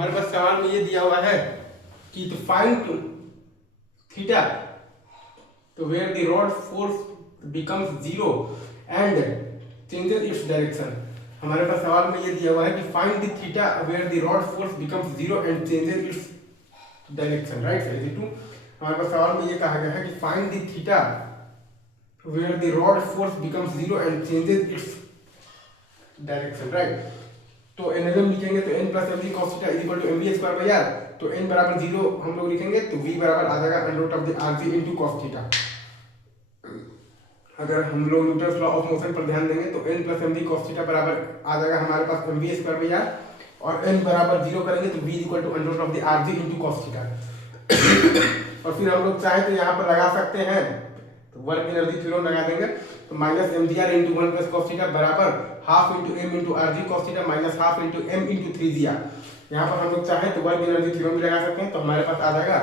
हमारे पास सवाल में ये दिया हुआ है कि तो फाइंड थीटा तो where the rod force becomes zero and changes its direction. हमारे पास सवाल में ये दिया हुआ है कि find the theta where the rod force becomes zero and changes its direction, right sir. इज टू हमारे पास सवाल में ये कहा गया है कि find the theta where the rod force becomes zero and changes its direction, right. तो एनएलएम लिखेंगे तो n plus M G cos theta is equal to M V square by R. तो n बराबर जीरो हम लोग लिखेंगे तो v बराबर आ जाएगा under root of the R G into cos theta. अगर हम लोग न्यूटन्स लॉ ऑफ मोशन पर ध्यान देंगे तो n plus M G cos theta बराबर आ जाएगा हमारे पास M V square by R, और n बराबर जीरो करेंगे तो v equal to under root of the R G into cos theta. और फिर हम लोग चाहे तो यहाँ पर लगा सकते हैं तो वर्क एनर्जी थ्योरम लगा देंगे तो minus M G R into one plus cos theta बराबर half into M into R G cos theta minus half into M into three G R. यहाँ पर हम लोग चाहें तो वर्क एनर्जी थ्योरम भी लगा सकते हैं तो हमारे पास आ जाएगा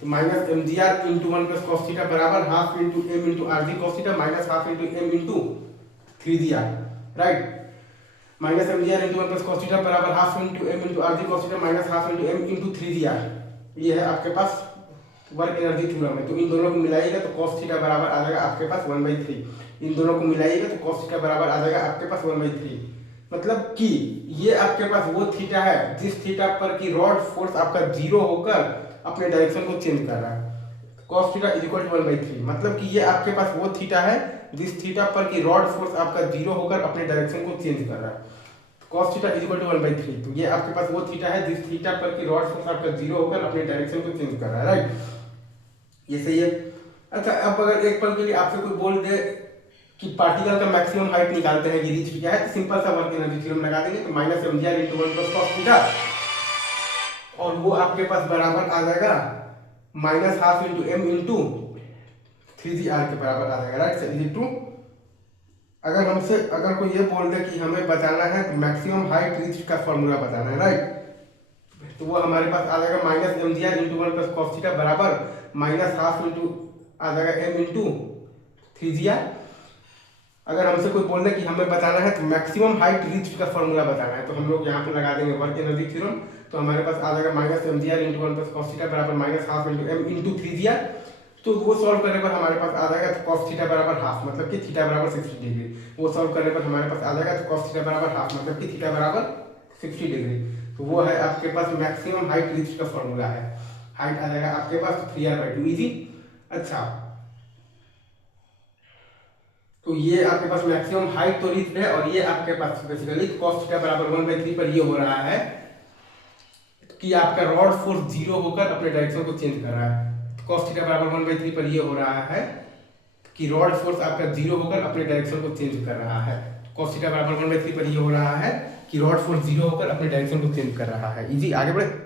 तो minus M G R into one plus cos theta बराबर half into M into R G cos theta minus half into M into three G R, right. Minus M G R into one plus cos theta बराबर half into M into R G cos theta minus half into M into three G R. ये है आपके पास work energy theorem है। तो इन दोनों को मिलाइएगा तो cos theta बराबर आ जाएगा आपके पास 1/3। इन दोनों को मिलाइएगा तो cos थीटा बराबर आ जाएगा आपके पास 1/3। मतलब कि ये आपके पास वो थीटा है जिस थीटा पर की रॉड फोर्स आपका जीरो होकर अपने डायरेक्शन को चेंज कर रहा है। cos theta is equal to 1/3 मतलब कि ये आपके पास वो थीटा है जिस थीटा पर की रॉड फोर्स आपका जीरो होकर अपने डायरेक्शन को चेंज कर रहा है। cos theta is equal to 1/3 तो ये आपके पास वो थीटा है जिस थीटा पर की रॉड फोर्स आपका जीरो होकर अपने डायरेक्शन को चेंज कर रहा है, राइट। ये सही है। अच्छा, अब अगर एक पल के लिए आपसे कोई बोल दे कि पार्टिकल का मैक्सिमम हाइट निकालते हैं, ये रीच क्या है, तो सिंपल सा वर्क एनर्जी थ्योरम लगा देंगे तो minus M G R into one plus cos theta और वो आपके पास बराबर आ जाएगा minus half into M into three G R के बराबर आ जाएगा, राइट सर। इज टू अगर कोई ये बोल दे कि हमें बताना है तो मैक्सिमम हाइट रीच का फॉर्मूला बताना है, राइट, तो वो हमारे पास आ जाएगा minus M G R into one plus cos theta बराबर माइनस हाफ इंटू आ जाएगा M into three G R. अगर हमसे कोई बोल दे कि हमें बताना है तो मैक्सिमम हाइट रीच का फॉर्मूला बताना है तो हम लोग यहाँ पे लगा देंगे वर्क एनर्जी थ्योरम। तो हमारे पास आ जाएगा minus M G R into one plus cos theta बराबर minus half into M into three G R. तो वो सॉल्व करने पर हमारे पास आ जाएगा तो कॉस थीटा बराबर हाफ मतलब कि थीटा बराबर 60 डिग्री। वो सॉल्व करने पर हमारे पास आ जाएगा तो कॉस थीटा बराबर हाफ मतलब कि थीटा बराबर 60 डिग्री। तो वो है आपके पास मैक्सिमम हाइट रीच का फॉर्मूला है। हाइट आ जाएगा आपके पास 3r/2 इजी। अच्छा, तो ये आपके पास मैक्सिमम हाइट तो रीच है और ये आपके पास बेसिकली cos थीटा बराबर 1/3 पर ये हो रहा है कि आपका रॉड फोर्स जीरो होकर अपने डायरेक्शन को चेंज कर रहा है। cos थीटा बराबर 1/3 पर ये हो रहा है कि रॉड फोर्स आपका जीरो होकर अपने डायरेक्शन को चेंज कर रहा है। cos थीटा बराबर 1/3 पर ये हो रहा है कि रॉड फोर्स जीरो होकर अपने डायरेक्शन को चेंज कर रहा है। इजी, आगे बढ़े।